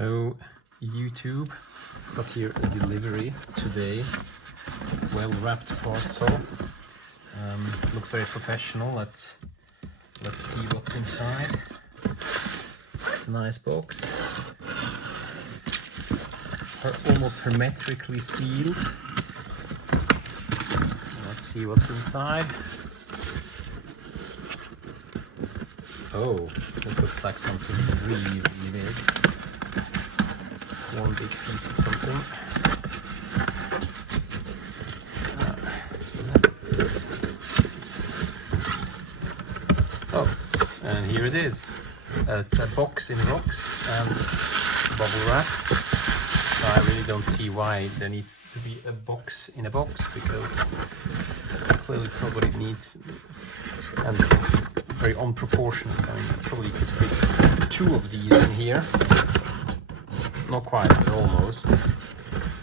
Hello YouTube, got here a delivery today, well wrapped parcel. Looks very professional. Let's see what's inside. It's a nice box, almost hermetically sealed. Let's see what's inside. Oh, this looks like something really big. One big piece of something. Oh, and here it is. It's a box in a box and bubble wrap. So I really don't see why there needs to be a box in a box, because clearly it's not what it needs. And it's very unproportionate. I mean, probably could fit 2 of these in here. Not quite, but almost.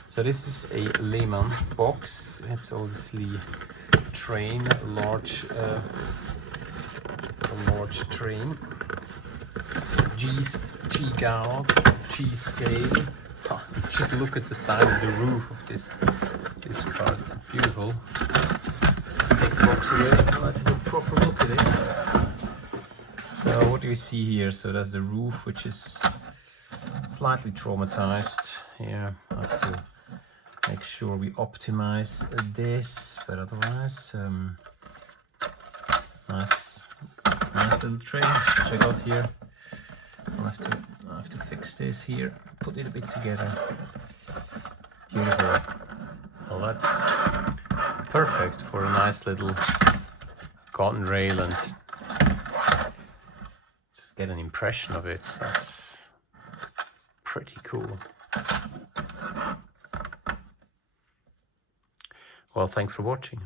So this is a Lehmann box. It's obviously train, a large train. G gauge, G scale. Oh, just look at the side of the roof of this part. Beautiful. Let's take the box away and let's have a proper look at it. So what do we see here? So there's the roof, which is slightly traumatized. Here I have to make sure we optimize this, but otherwise nice little tray which I got here. I have to fix this here, put it a bit together. Beautiful. Well, that's perfect for a nice little cotton rail, and just get an impression of it. That's pretty cool. Well, thanks for watching.